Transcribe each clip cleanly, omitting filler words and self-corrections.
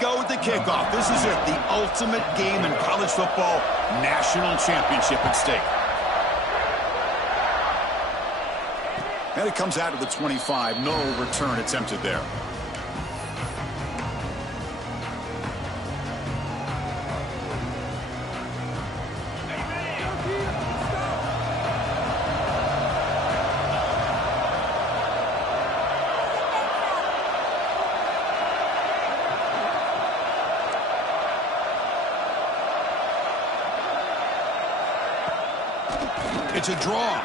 go with the kickoff. This is it, the ultimate game in college football, national championship at stake. And it comes out of the 25. No return attempted there. It's a draw.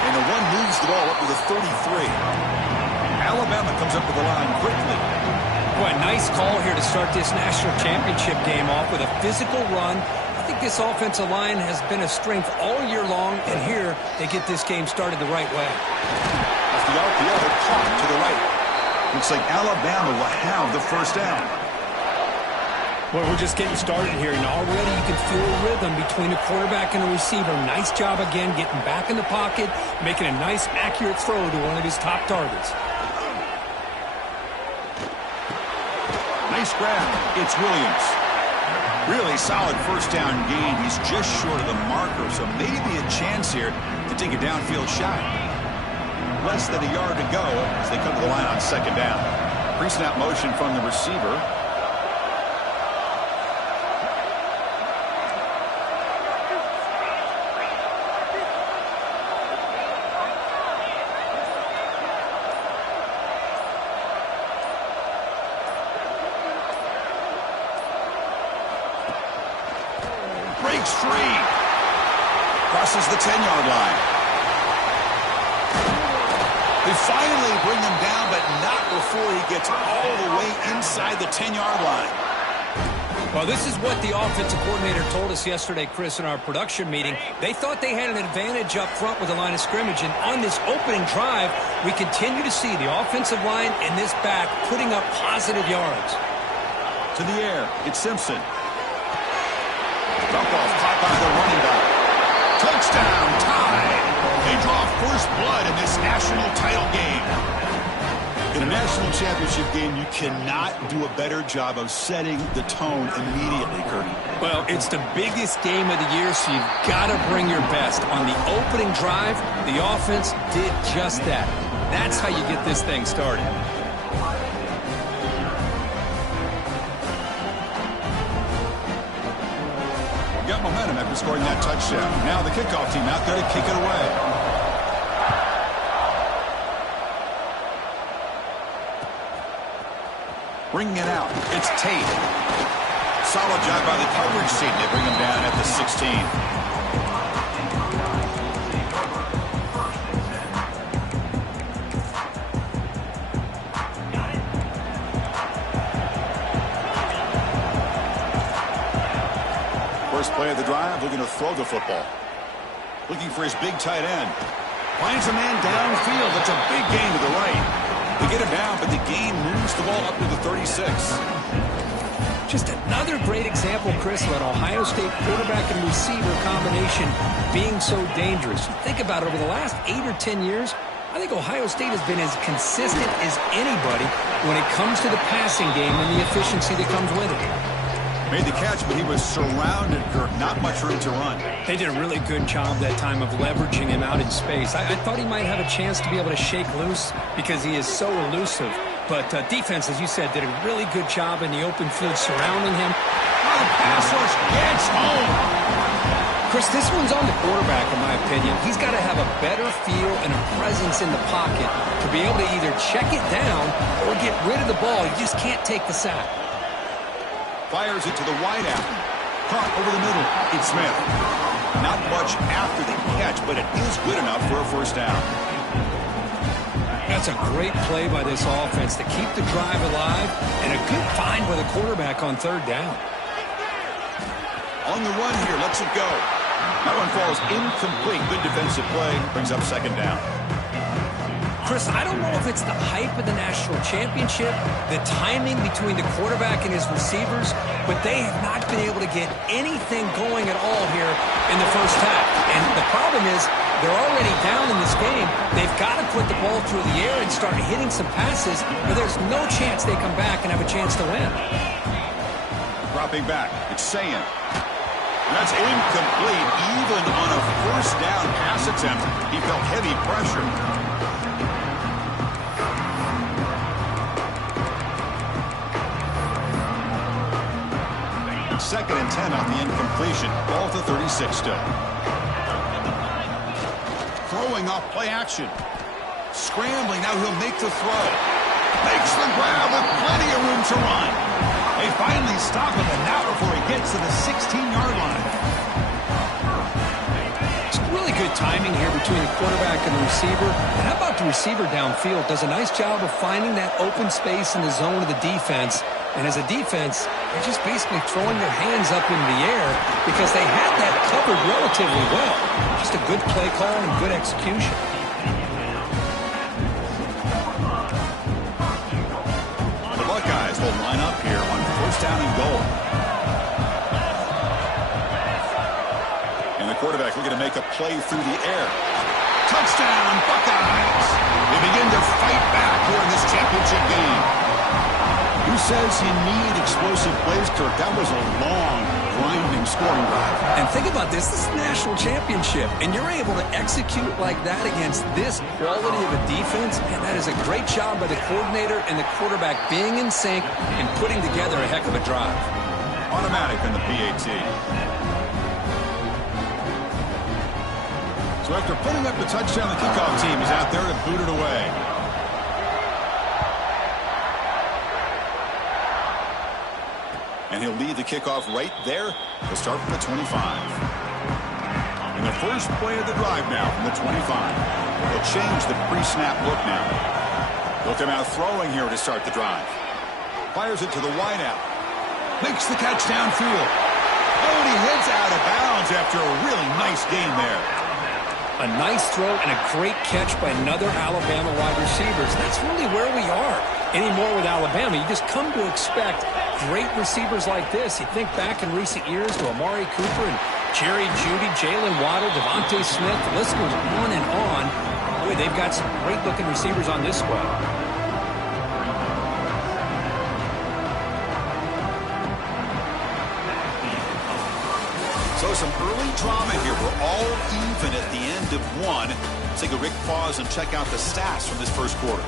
And the one moves the ball up to the 33. Alabama comes up with the line quickly. Boy, nice call here to start this national championship game off with a physical run. I think this offensive line has been a strength all year long, and here they get this game started the right way. Off the RPO, caught to the right. Looks like Alabama will have the first down. Well, we're just getting started here, and already you can feel a rhythm between the quarterback and the receiver. Nice job again getting back in the pocket, making a nice, accurate throw to one of his top targets. Nice grab. It's Williams. Really solid first down gain. He's just short of the marker, so maybe a chance here to take a downfield shot. Less than a yard to go as they come to the line on second down. Pre-snap motion from the receiver. Breaks free. Crosses the 10-yard line. They finally bring him down, but not before he gets all the way inside the 10-yard line. Well, this is what the offensive coordinator told us yesterday, Chris, in our production meeting. They thought they had an advantage up front with the line of scrimmage, and on this opening drive, we continue to see the offensive line and this back putting up positive yards. To the air, it's Simpson. Dump off caught by the running back. Touchdown, tied. They draw first blood in this national title game. In a national championship game, you cannot do a better job of setting the tone immediately, Kurt. Well, it's the biggest game of the year, so you've got to bring your best. On the opening drive, the offense did just that. That's how you get this thing started. Got momentum after scoring that touchdown. Now the kickoff team out there to kick it away. Bringing it out. It's Tate. Solid job by the coverage team. They bring him down at the 16. First play of the drive, looking to throw the football. Looking for his big tight end. Finds a man downfield. That's a big gain to the right. They get him down, but the gain moves the ball up to the 36. Just another great example, Chris, of an Ohio State quarterback and receiver combination being so dangerous. Think about it, over the last 8 or 10 years, I think Ohio State has been as consistent as anybody when it comes to the passing game and the efficiency that comes with it. Made the catch, but he was surrounded, Kirk. Not much room to run. They did a really good job that time of leveraging him out in space. I thought he might have a chance to be able to shake loose because he is so elusive. But defense, as you said, did a really good job in the open field surrounding him. Oh, pass rush gets home. Chris, this one's on the quarterback, in my opinion. He's got to have a better feel and a presence in the pocket to be able to either check it down or get rid of the ball. You just can't take the sack. Fires it to the wideout. Caught over the middle. It's Smith. Not much after the catch, but it is good enough for a first down. That's a great play by this offense to keep the drive alive, and a good find by the quarterback on third down. On the run here, lets it go. That one falls incomplete. Good defensive play. Brings up second down. Chris, I don't know if it's the hype of the national championship, the timing between the quarterback and his receivers, but they have not been able to get anything going at all here in the first half. And the problem is they're already down in this game. They've got to put the ball through the air and start hitting some passes, or there's no chance they come back and have a chance to win. Dropping back, it's Sayan. That's incomplete. Even on a first down pass attempt, he felt heavy pressure. Second and 10 on the incompletion. Ball to 36 still. Throwing off play action. Scrambling, now he'll make the throw. Makes the grab with plenty of room to run. They finally stop him, and now before he gets to the 16-yard line. It's really good timing here between the quarterback and the receiver. And how about the receiver downfield? Does a nice job of finding that open space in the zone of the defense. And as a defense, they're just basically throwing their hands up in the air because they had that covered relatively well. Just a good play call and good execution. The Buckeyes will line up here on first down and goal. And the quarterback looking to make a play through the air. Touchdown, Buckeyes! They begin to fight back here in this championship game. Who says you need explosive plays, Kirk? That was a long, grinding scoring drive. And think about this. This is a national championship, and you're able to execute like that against this quality of a defense. Man, that is a great job by the coordinator and the quarterback being in sync and putting together a heck of a drive. Automatic in the PAT. So after putting up the touchdown, the kickoff team is out there to boot it away. And he'll lead the kickoff right there. He'll start from the 25. And the first play of the drive now from the 25. He'll change the pre-snap look now. He'll come out throwing here to start the drive. Fires it to the wideout. Makes the catch downfield. Oh, and he heads out of bounds after a really nice game there. A nice throw and a great catch by another Alabama wide receiver. That's really where we are anymore with Alabama. You just come to expect great receivers like this. You think back in recent years to Amari Cooper and Jerry Jeudy, Jalen Waddle, Devontae Smith. The list goes on and on. Boy, they've got some great-looking receivers on this squad. So some early drama here. We're all even at the end of one. Let's take a quick pause and check out the stats from this first quarter.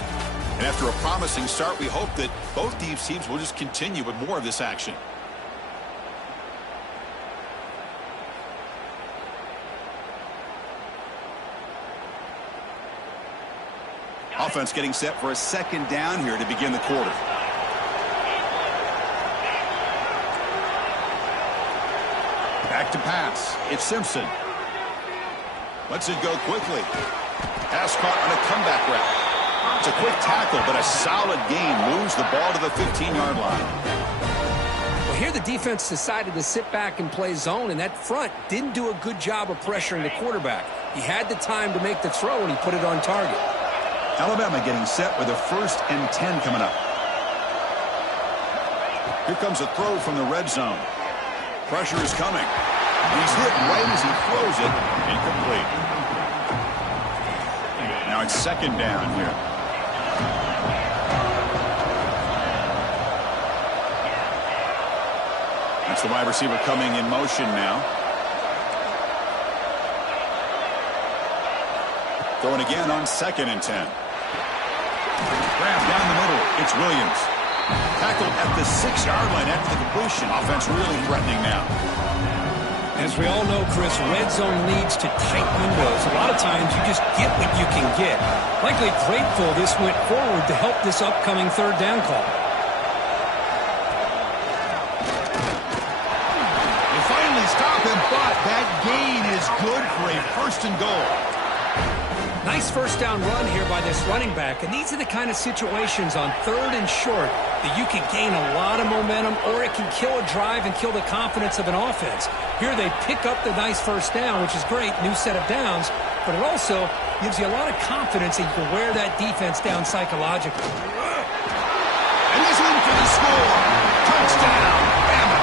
And after a promising start, we hope that both these teams will just continue with more of this action. Offense getting set for a second down here to begin the quarter. Back to pass. It's Simpson. Lets it go quickly. Pass caught on a comeback route. It's a quick tackle, but a solid gain moves the ball to the 15-yard line. Well, here the defense decided to sit back and play zone, and that front didn't do a good job of pressuring the quarterback. He had the time to make the throw, and he put it on target. Alabama getting set with a 1st and 10 coming up. Here comes a throw from the red zone. Pressure is coming. He's hit right as he throws it. Incomplete. Now it's second down here. That's the wide receiver coming in motion now. Going again on 2nd and 10. Grab down the middle. It's Williams. Tackled at the 6-yard line after the completion. Offense really threatening now. As we all know, Chris, red zone leads to tight windows. A lot of times you just get what you can get. Likely grateful this went forward to help this upcoming third down call. They finally stop him, but that gain is good for a 1st and goal. Nice first down run here by this running back, and these are the kind of situations on 3rd and short that you can gain a lot of momentum, or it can kill a drive and kill the confidence of an offense. Here they pick up the nice first down, which is great, new set of downs, but it also gives you a lot of confidence that you can wear that defense down psychologically. And he's in for the score. Touchdown, Bama.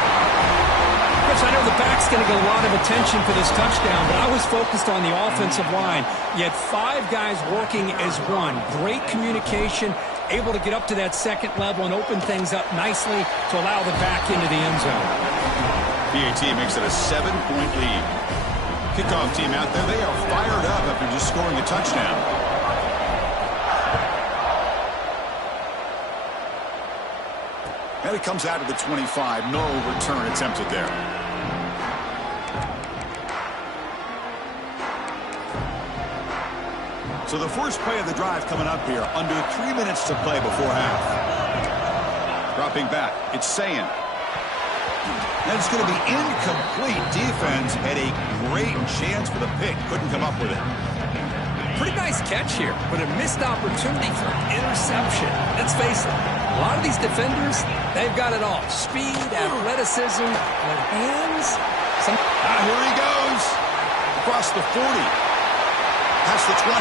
Chris, I know the back's going to get a lot of attention for this touchdown, but I was focused on the offensive line. You had 5 guys working as one. Great communication, able to get up to that second level and open things up nicely to allow the back into the end zone. PAT makes it a 7-point lead. Kickoff team out there, they are fired up after just scoring a touchdown. And it comes out of the 25. No return attempted there. So the first play of the drive coming up here. Under 3 minutes to play before half. Dropping back, it's Sayin. And it's going to be incomplete. Defense had a great chance for the pick. Couldn't come up with it. Pretty nice catch here, but a missed opportunity for interception. Let's face it, a lot of these defenders, they've got it all. Speed, athleticism, good hands. Here he goes. Across the 40. Past the 20.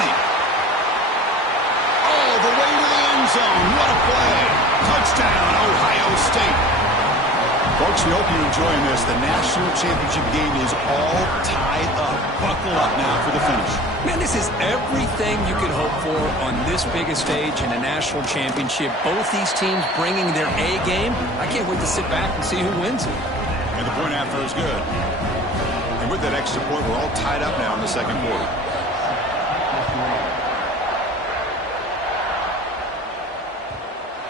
All the way to the end zone. What a play. Touchdown, Ohio State. Folks, we hope you're enjoying this. The national championship game is all tied up. Buckle up now for the finish. Man, this is everything you could hope for on this biggest stage in a national championship. Both these teams bringing their A game. I can't wait to sit back and see who wins it. And the point after is good. And with that extra point, we're all tied up now in the second quarter.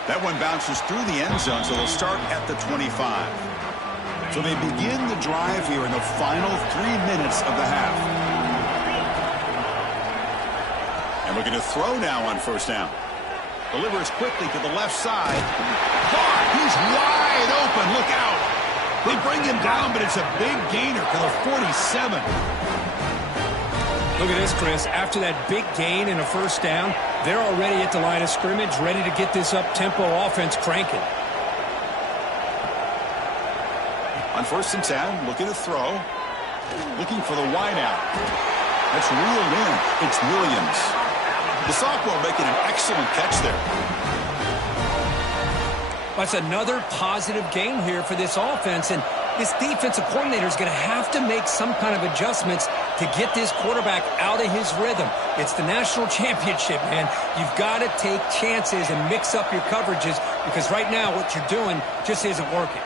That one bounces through the end zone, so they'll start at the 25. So they begin the drive here in the final 3 minutes of the half. And looking to throw now on first down. Delivers quickly to the left side. Caught! He's wide open. Look out. They bring him down, but it's a big gainer to the 47. Look at this, Chris. After that big gain and a first down, they're already at the line of scrimmage, ready to get this up-tempo offense cranking. On first and 10, looking to throw. Looking for the wideout. That's reeled in. It's Williams. The sophomore making an excellent catch there. That's another positive gain here for this offense, and this defensive coordinator is going to have to make some kind of adjustments to get this quarterback out of his rhythm. It's the national championship, man. You've got to take chances and mix up your coverages because right now what you're doing just isn't working.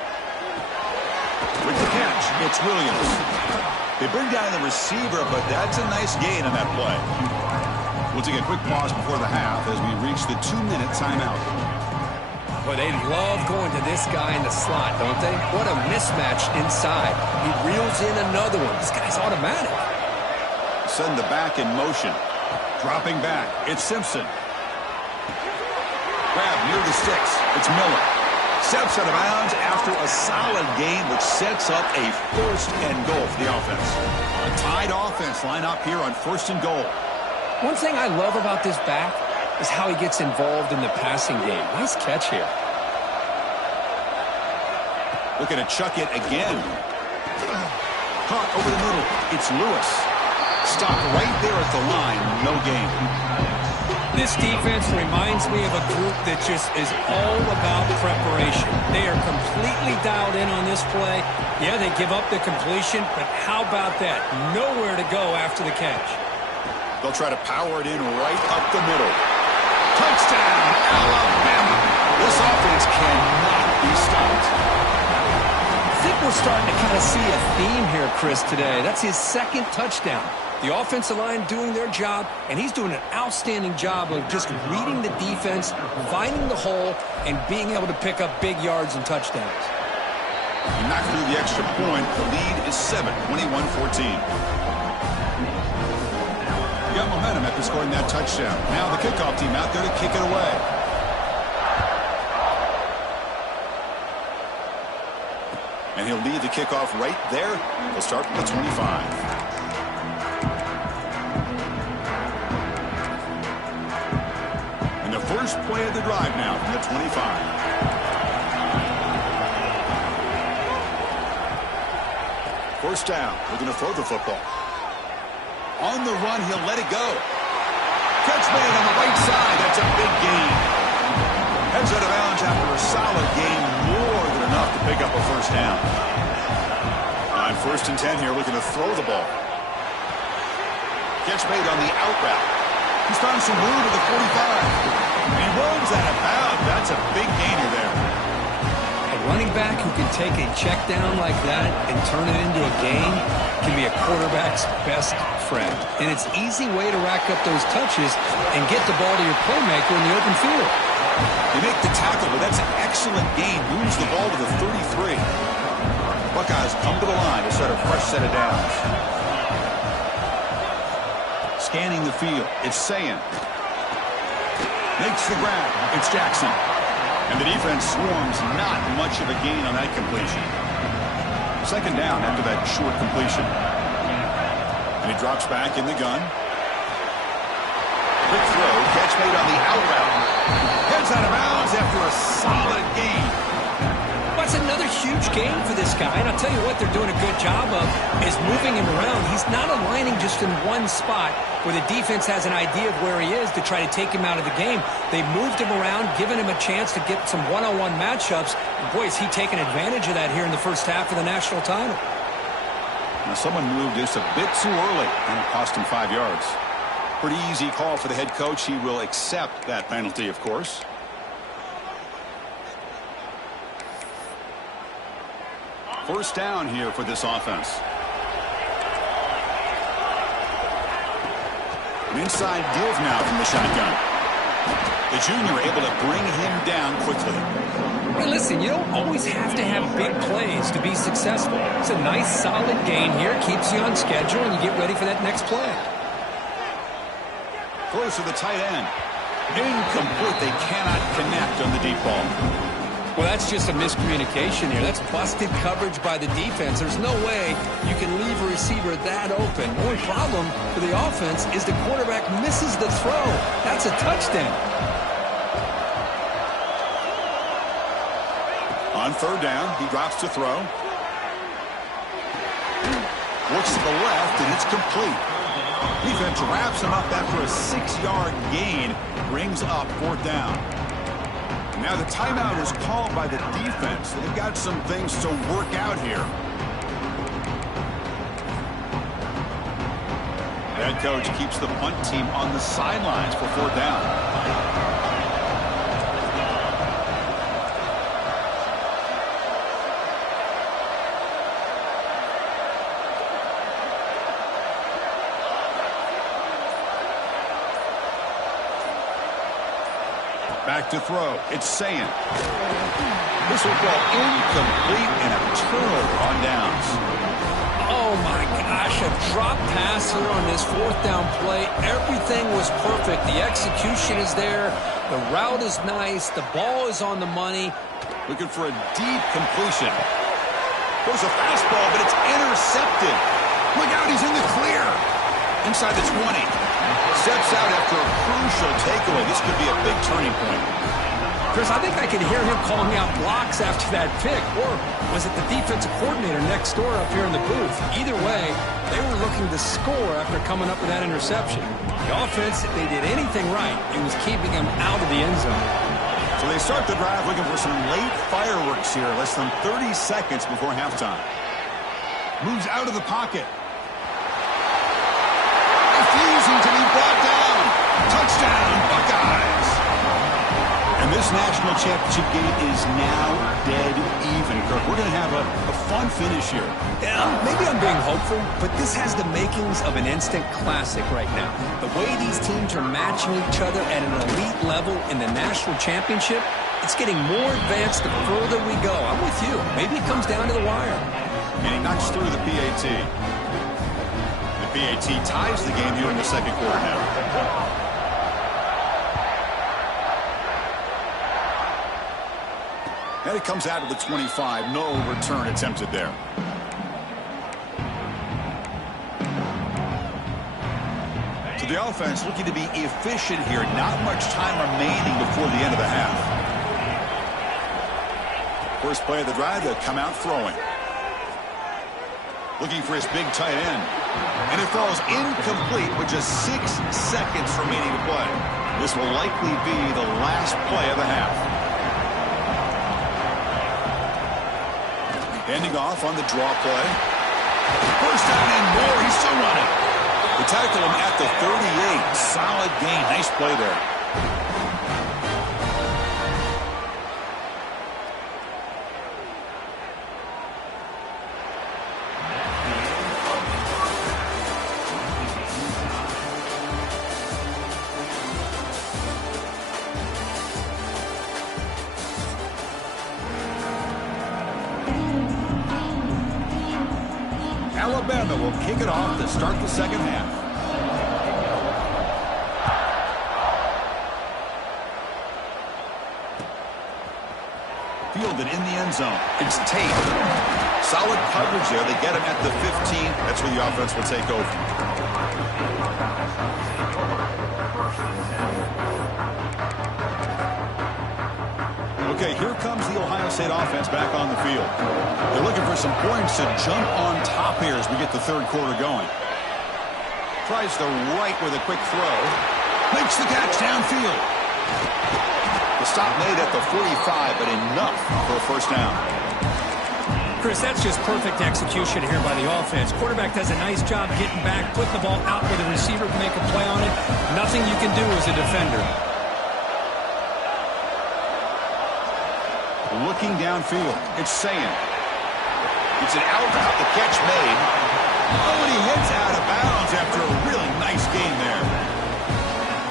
With the catch, it's Williams. They bring down the receiver, but that's a nice gain on that play. We'll take a quick pause before the half as we reach the 2-minute timeout. Boy, they love going to this guy in the slot, don't they? What a mismatch inside. He reels in another one. This guy's automatic. Send the back in motion. Dropping back. It's Simpson. Grab near the sticks. It's Miller. Steps out of bounds after a solid game, which sets up a first and goal for the offense. A tied offense line up here on first and goal. One thing I love about this back is how he gets involved in the passing game. Nice catch here. Looking to chuck it again. Caught over the middle. It's Lewis. Stopped right there at the line. No gain. This defense reminds me of a group that just is all about preparation. They are completely dialed in on this play. Yeah, they give up the completion, but how about that? Nowhere to go after the catch. They'll try to power it in right up the middle. Touchdown, Alabama. This offense cannot be stopped. I think we're starting to kind of see a theme here, Chris, today. That's his second touchdown. The offensive line doing their job, and he's doing an outstanding job of just reading the defense, finding the hole, and being able to pick up big yards and touchdowns. He knocked through the extra point. The lead is 7, 21-14. Got momentum after scoring that touchdown. Now the kickoff team out there to kick it away. And he'll lead the kickoff right there. He'll start from the 25. And the first play of the drive now from the 25. First down. We're going to throw the football. On the run, he'll let it go. Catch made on the right side. That's a big gain. Heads out of bounds after a solid gain, more than enough to pick up a first down. On 1st and 10 here, looking to throw the ball. Catch made on the out route. He's found some room at the 45. And he runs out of bounds. That's a big gainer there. A running back who can take a check down like that and turn it into a gain can be a quarterback's best friend. And it's an easy way to rack up those touches and get the ball to your playmaker in the open field. You make the tackle, but that's an excellent gain. Moves the ball to the 33. Buckeyes come to the line to start a fresh set of downs. Scanning the field, it's Sayin. Makes the grab, it's Jackson. And the defense swarms, not much of a gain on that completion. 2nd down after that short completion. And he drops back in the gun. Quick throw, catch made on the out route. Heads out of bounds after a solid gain. That's another huge gain for this guy. And I'll tell you what they're doing a good job of is moving him around. He's not aligning just in one spot where the defense has an idea of where he is to try to take him out of the game. They moved him around, given him a chance to get some one-on-one matchups. And boy, is he taking advantage of that here in the first half of the national title. Now someone moved just a bit too early, and it cost him 5 yards. Pretty easy call for the head coach. He will accept that penalty, of course. First down here for this offense. An inside give now from the shotgun. The junior able to bring him down quickly. Hey, listen, you don't always have to have big plays to be successful. It's a nice, solid gain here. Keeps you on schedule, and you get ready for that next play. Close to the tight end. Incomplete. They cannot connect on the deep ball. Well, that's just a miscommunication here. That's busted coverage by the defense. There's no way you can leave a receiver that open. The only problem for the offense is the quarterback misses the throw. That's a touchdown. On 3rd down, he drops to throw. Looks to the left, and it's complete. Defense wraps him up after a 6-yard gain. Brings up 4th down. Now the timeout is called by the defense. They've got some things to work out here. The head coach keeps the punt team on the sidelines for 4th down. Back to throw. It's Sayin. This will go incomplete and a turnover on downs. Oh, my gosh. A drop pass here on this 4th down play. Everything was perfect. The execution is there. The route is nice. The ball is on the money. Looking for a deep completion. Goes a fastball, but it's intercepted. Look out, he's in the clear. Inside the 20. Steps out after a crucial takeaway. This could be a big turning point. Chris, I think I could hear him calling out blocks after that pick. Or was it the defensive coordinator next door up here in the booth? Either way, they were looking to score after coming up with that interception. The offense, if they did anything right, it was keeping them out of the end zone. So they start the drive looking for some late fireworks here. Less than 30 seconds before halftime. Moves out of the pocket. Refusing to be brought down. Touchdown, Buckeyes. And this national championship game is now dead even, Kirk. We're going to have a fun finish here. Yeah, maybe I'm being hopeful, but this has the makings of an instant classic right now. The way these teams are matching each other at an elite level in the national championship, it's getting more advanced the further we go. I'm with you. Maybe it comes down to the wire. And he knocks through the PAT. PAT ties the game here in the 2nd quarter now. And it comes out of the 25. No return attempted there. So the offense looking to be efficient here. Not much time remaining before the end of the half. First play of the drive, they'll come out throwing. Looking for his big tight end. And it falls incomplete with just 6 seconds remaining to play. This will likely be the last play of the half. Handing off on the draw play. First down and more. He's still running. They tackle him at the 38. Solid gain. Nice play there. Alabama will kick it off to start the second half. Fielded in the end zone. It's Tate. Solid coverage there. They get him at the 15. That's where the offense will take over. Okay, here comes the Ohio State offense back on the field. They're looking for some points to jump on top here as we get the third quarter going. Tries the right with a quick throw. Makes the catch downfield. The stop made at the 45, but enough for a first down. Chris, that's just perfect execution here by the offense. Quarterback does a nice job getting back, putting the ball out where the receiver can make a play on it. Nothing you can do as a defender. Looking downfield, it's saying. It's an out route, the catch made. Oh, and he hits out of bounds after a really nice game there.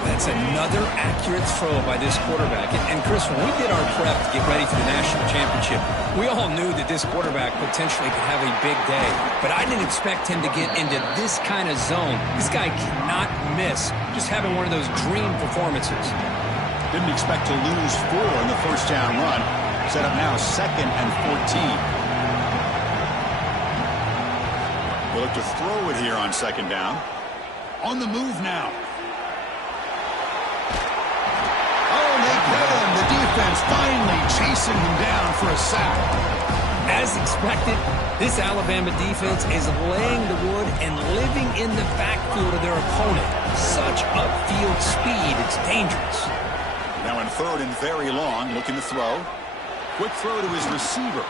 That's another accurate throw by this quarterback. And Chris, when we did our prep to get ready for the national championship, we all knew that this quarterback potentially could have a big day. But I didn't expect him to get into this kind of zone. This guy cannot miss. Just having one of those dream performances. Didn't expect to lose 4 in the first down run. Set up now 2nd and 14. They look to throw it here on 2nd down. On the move now. Oh, they get him. The defense finally chasing him down for a sack. As expected, this Alabama defense is laying the wood and living in the backfield of their opponent. Such upfield speed, it's dangerous. Now in 3rd and very long, looking to throw. Quick throw to his receiver.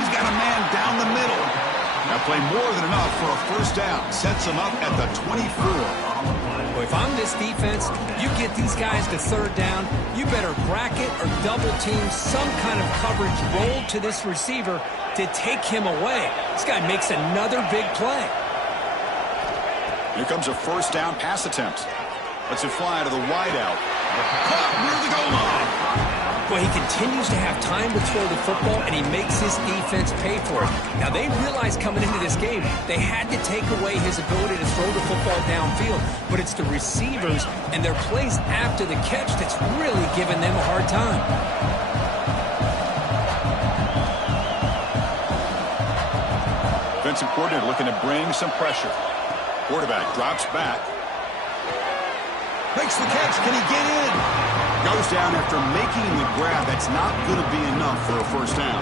He's got a man down the middle. That play more than enough for a first down. Sets him up at the 24. Well, if I'm this defense, you get these guys to 3rd down, you better bracket or double team some kind of coverage roll to this receiver to take him away. This guy makes another big play. Here comes a first down pass attempt. Lets it fly to the wideout. Caught near the goal line. Well, he continues to have time to throw the football, and he makes his defense pay for it. Now, they realized coming into this game, they had to take away his ability to throw the football downfield. But it's the receivers and their plays after the catch that's really giving them a hard time. Defensive coordinator looking to bring some pressure. Quarterback drops back. Makes the catch. Can he get in? Goes down after making the grab. That's not going to be enough for a first down.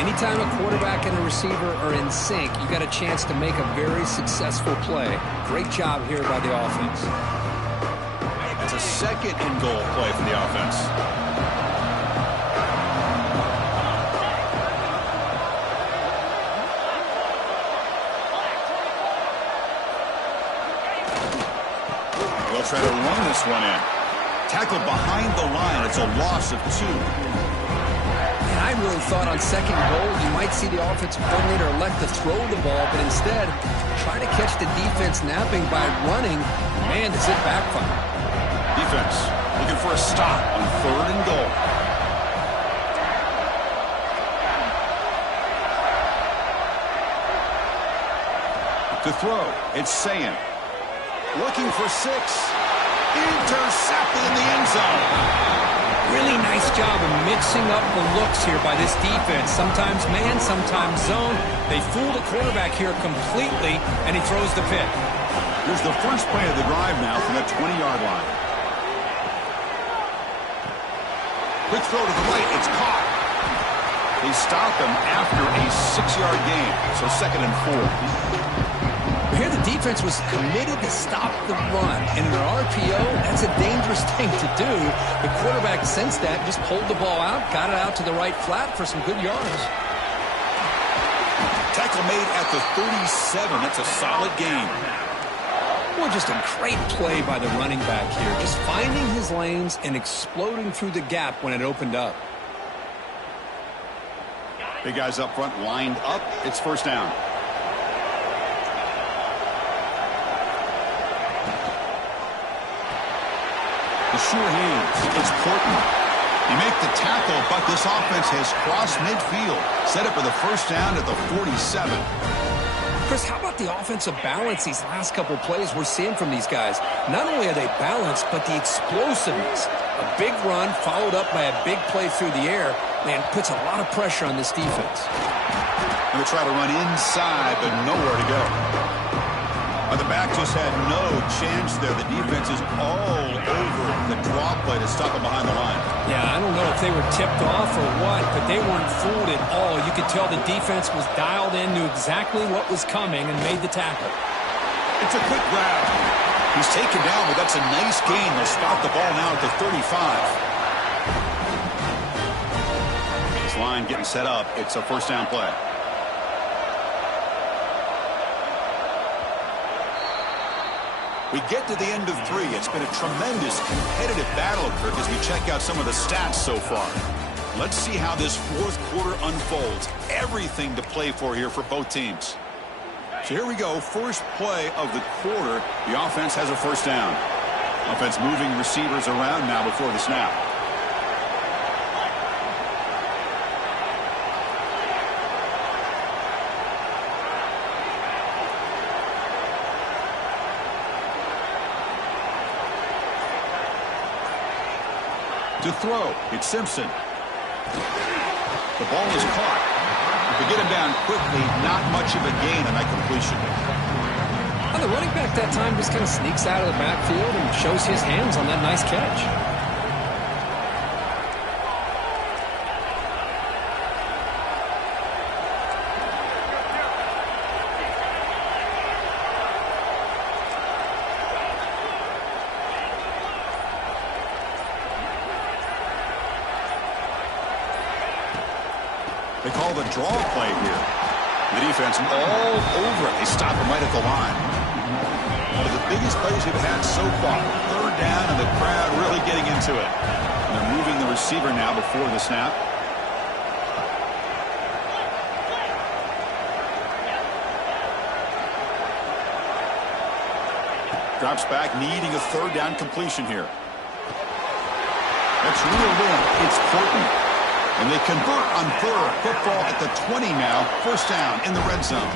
Anytime a quarterback and a receiver are in sync, you got a chance to make a very successful play. Great job here by the offense. It's a 2nd and goal play for the offense. They'll try to run this one in. Tackled behind the line. It's a loss of 2. And I really thought on 2nd goal you might see the offensive coordinator elect to throw the ball, but instead try to catch the defense napping by running. Man, does it backfire. Defense looking for a stop on 3rd and goal. To throw, it's Sayin. Looking for 6. Intercepted in the end zone. Really nice job of mixing up the looks here by this defense. Sometimes man, sometimes zone. They fool the quarterback here completely, and he throws the pick. Here's the first play of the drive now from the 20-yard line. Quick throw to the right. It's caught. They stop him after a 6-yard gain, so 2nd and 4. Here the defense was committed to stop the run. And in an RPO, that's a dangerous thing to do. The quarterback sensed that, just pulled the ball out, got it out to the right flat for some good yards. Tackle made at the 37. That's a solid gain. Well, just a great play by the running back here. Just finding his lanes and exploding through the gap when it opened up. Big guys up front lined up. It's first down. The sure hands. It's Portman. You make the tackle, but this offense has crossed midfield. Set up for the first down at the 47. Chris, how about the offensive balance these last couple plays we're seeing from these guys? Not only are they balanced, but the explosiveness. A big run followed up by a big play through the air, man, puts a lot of pressure on this defense. They try to run inside, but nowhere to go. The back just had no chance there. The defense is all over the draw play to stop him behind the line. Yeah, I don't know if they were tipped off or what, but they weren't fooled at all. You could tell the defense was dialed in, knew exactly what was coming, and made the tackle. It's a quick grab. He's taken down, but that's a nice gain. They'll spot the ball now at the 35. This line getting set up. It's a first down play. We get to the end of 3. It's been a tremendous competitive battle, Kirk, as we check out some of the stats so far. Let's see how this fourth quarter unfolds. Everything to play for here for both teams. So here we go. First play of the quarter. The offense has a first down. Offense moving receivers around now before the snap. To throw, it's Simpson. The ball is caught. If they get him down quickly, not much of a gain on that completion. Well, the running back that time just kind of sneaks out of the backfield and shows his hands on that nice catch. They call the draw play here. The defense all over it. They stop him right at the line. One of the biggest plays we've had so far. Third down, and the crowd really getting into it. And they're moving the receiver now before the snap. Drops back, needing a third down completion here. That's reeled in. It's Portman. And they convert on third. Football at the 20 now. First down in the red zone.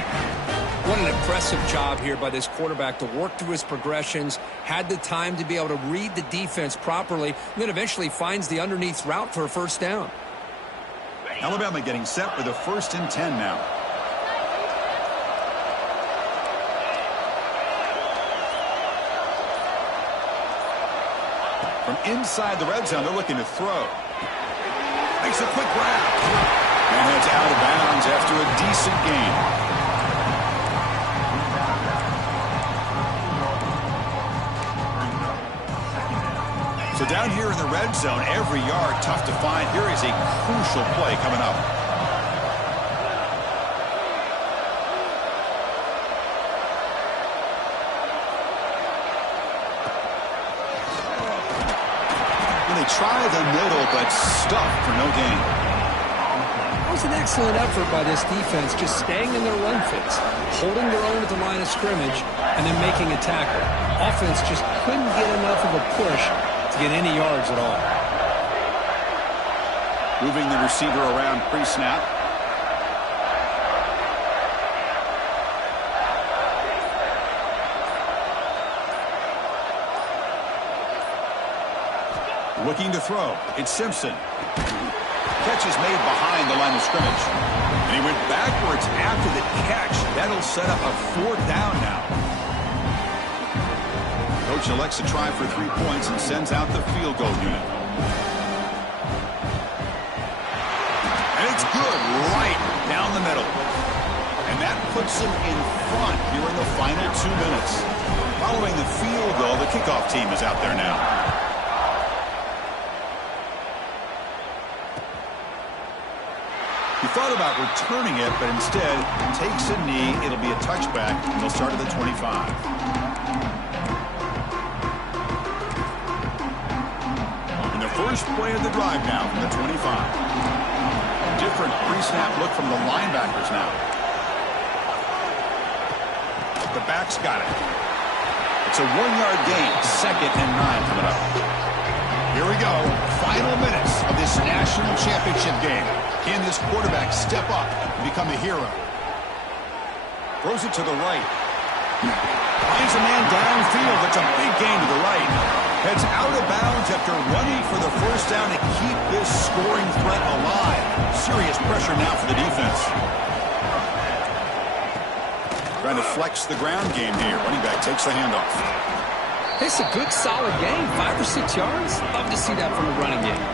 What an impressive job here by this quarterback to work through his progressions, had the time to be able to read the defense properly, and then eventually finds the underneath route for a first down. Alabama getting set for the 1st and 10 now. From inside the red zone, they're looking to throw. Makes a quick grab. And it's out of bounds after a decent gain. So down here in the red zone, every yard tough to find. Here is a crucial play coming up. Try the middle, but stuffed for no gain. That was an excellent effort by this defense, just staying in their run fits, holding their own at the line of scrimmage, and then making a tackle. Offense just couldn't get enough of a push to get any yards at all. Moving the receiver around pre-snap. Looking to throw. It's Simpson. Catch is made behind the line of scrimmage. And he went backwards after the catch. That'll set up a 4th down now. Coach elects to try for 3 points and sends out the field goal unit. And it's good right down the middle. And that puts them in front here in the final 2 minutes. Following the field goal, the kickoff team is out there now. He thought about returning it, but instead takes a knee. It'll be a touchback, and they'll start at the 25. And the first play of the drive now from the 25. Different pre-snap look from the linebackers now. The back's got it. It's a 1-yard gain, 2nd and 9 coming up. Here we go. Final minutes of this national championship game. Can this quarterback step up and become a hero? Throws it to the right. Finds a man downfield. That's a big gain to the right. Heads out of bounds after running for the first down to keep this scoring threat alive. Serious pressure now for the defense. Trying to flex the ground game here. Running back takes the handoff. It's a good, solid game. 5 or 6 yards. Love to see that from a running game.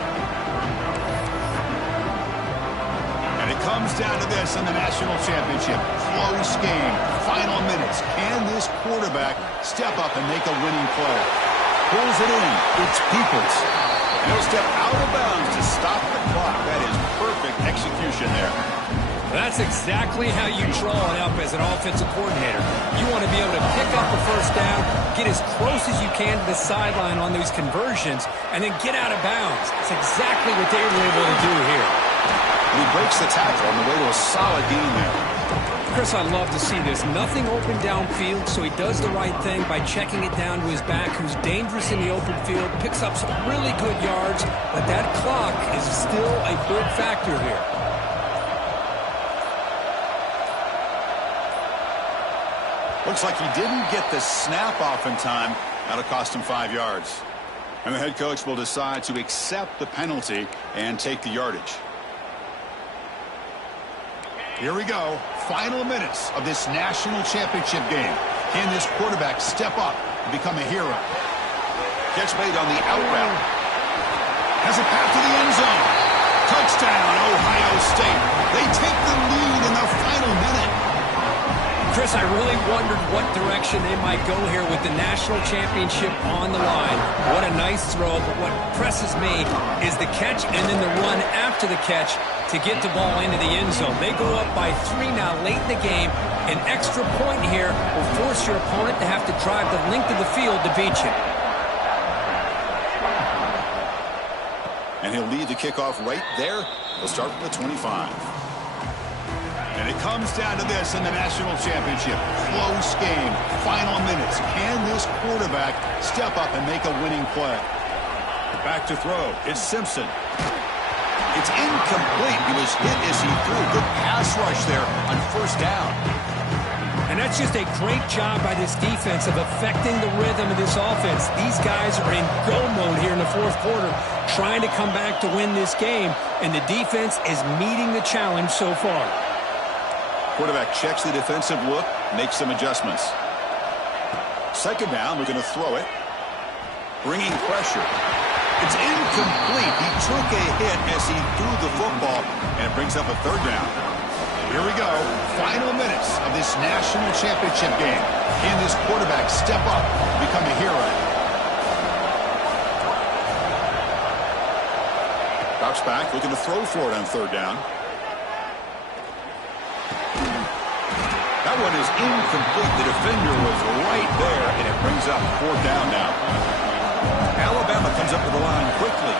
And it comes down to this in the national championship. Close game. Final minutes. Can this quarterback step up and make a winning play? Pulls it in. It's Peoples. And he'll step out of bounds to stop the clock. That is perfect execution there. That's exactly how you draw it up as an offensive coordinator. You want to be able to pick up a first down, get as close as you can to the sideline on those conversions, and then get out of bounds. That's exactly what they were able to do here. And he breaks the tackle on the way to a solid gain there. Chris, I love to see this. Nothing open downfield, so he does the right thing by checking it down to his back, who's dangerous in the open field, picks up some really good yards, but that clock is still a big factor here. Looks like he didn't get the snap off in time. That'll cost him 5 yards. And the head coach will decide to accept the penalty and take the yardage. Here we go. Final minutes of this national championship game. Can this quarterback step up and become a hero? Gets made on the out route. Has a path to the end zone. Touchdown, Ohio State. They take the lead in the final minute. Chris, I really wondered what direction they might go here with the national championship on the line. What a nice throw, but what impresses me is the catch and then the run after the catch to get the ball into the end zone. They go up by 3 now late in the game. An extra point here will force your opponent to have to drive the length of the field to beat you. And he'll lead the kickoff right there. They'll start from the 25. And it comes down to this in the national championship. Close game. Final minutes. Can this quarterback step up and make a winning play? Back to throw. It's Simpson. It's incomplete. He was hit as he threw. Good pass rush there on first down. And that's just a great job by this defense of affecting the rhythm of this offense. These guys are in go mode here in the fourth quarter, trying to come back to win this game, and the defense is meeting the challenge so far. Quarterback checks the defensive look, makes some adjustments. Second down, we're going to throw it. Bringing pressure. It's incomplete. He took a hit as he threw the football, and it brings up a third down. Here we go. Final minutes of this national championship game. Can this quarterback step up and become a hero? Drops back, looking to throw for it on third down. That one is incomplete. The defender was right there, and it brings up fourth down now. Alabama comes up to the line quickly.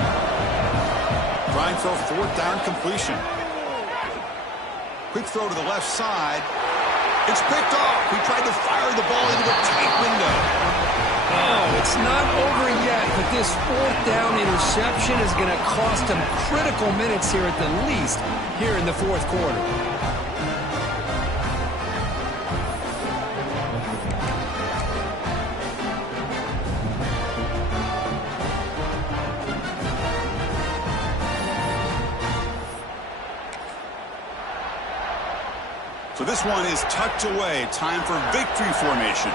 Trying for a fourth down completion. Quick throw to the left side. It's picked off. He tried to fire the ball into the tight window. Oh, it's not over yet, but this fourth down interception is going to cost him critical minutes here at the least here in the fourth quarter. So this one is tucked away. Time for victory formation.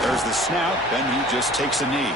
There's the snap, then he just takes a knee.